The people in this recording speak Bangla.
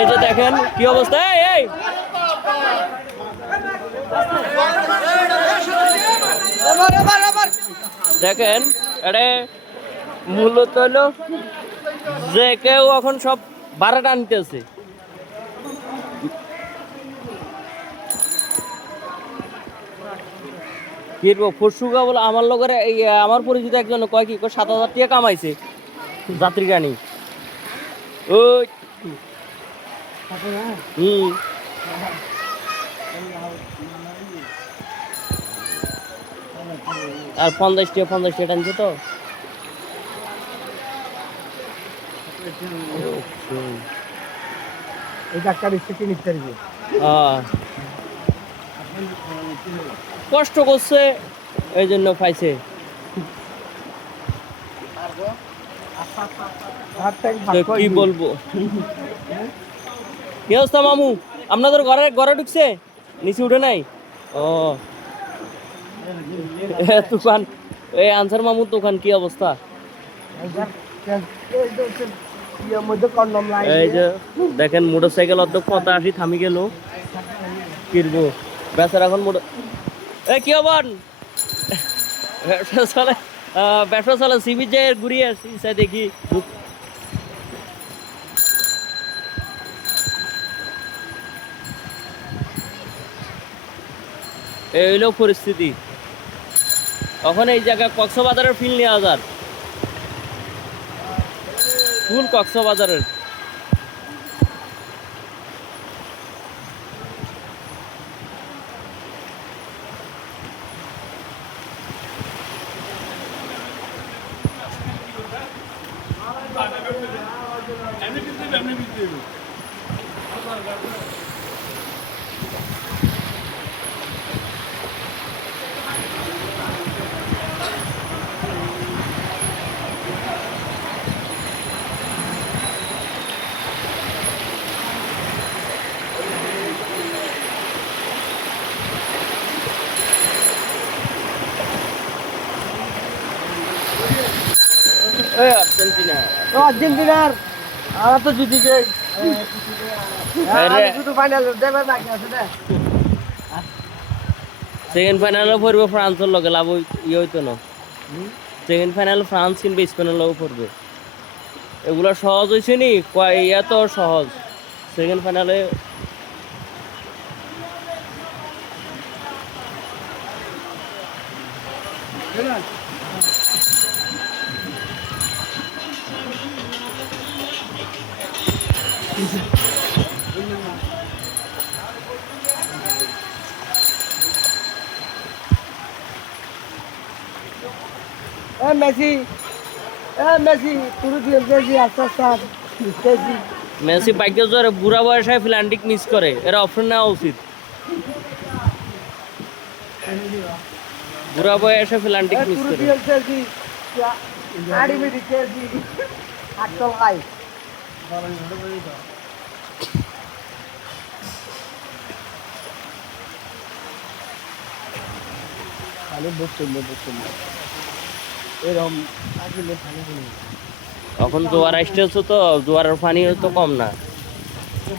এই যে দেখেন কি অবস্থা, এই দেখেন এটা মূলত হলো যে কেউ এখন সব ভাড়া টানতেছে। পরশুগা বলে আমার লগের আমার পরিচিত একজন কয় কি 7,000 টাকা কামাইছে যাত্রী গানি। ওই আর 50 টাকা টানছে তো। কষ্ট করছে এই জন্য পাইছে। কি বলবো, কি অবস্থা মামু? আপনাদের ঘরে ঢুকছে, নিচে উঠে নাই? ও তুফান, এই আনসার মামুর দোকান কি অবস্থা? এই যে দেখেন মোটর সাইকেল অর্ধেক 85 থামি গেল। কিনবো বেচার এখন মোটর কি হবেন ব্যবসা চলে সিবি যে ঘুরিয়ে আসি দেখি। এই হইল পরিস্থিতি। এখন এই জায়গায় কক্সবাজারের ফিল নেওয়া যার ফুল কক্সবাজারের। আর্জেন্টিনার আমরা তো জিতি যাই শুধু ফাইনাল দেবে বাকি আছে না। সেকেন্ড ফাইনালও পড়বে ফ্রান্সের লগে, লাভ ইয়ে হইতো না। সেকেন্ড ফাইনাল ফ্রান্স কিনবে স্পেনের লগে পড়বে। এগুলো সহজ হয়েছে নি, এত সহজ সেকেন্ড ফাইনালে। মেসি বাইকে জোরে বুড়া বয়সে ফিল্যান্ডিক মিস করে, এরা অপশন নেওয়া উচিত। বুড়া বয়সে ফিল্যান্ডিক মিস করে। এখন জোয়ার আসতেছে তো, জোয়ারের পানি তো কম না।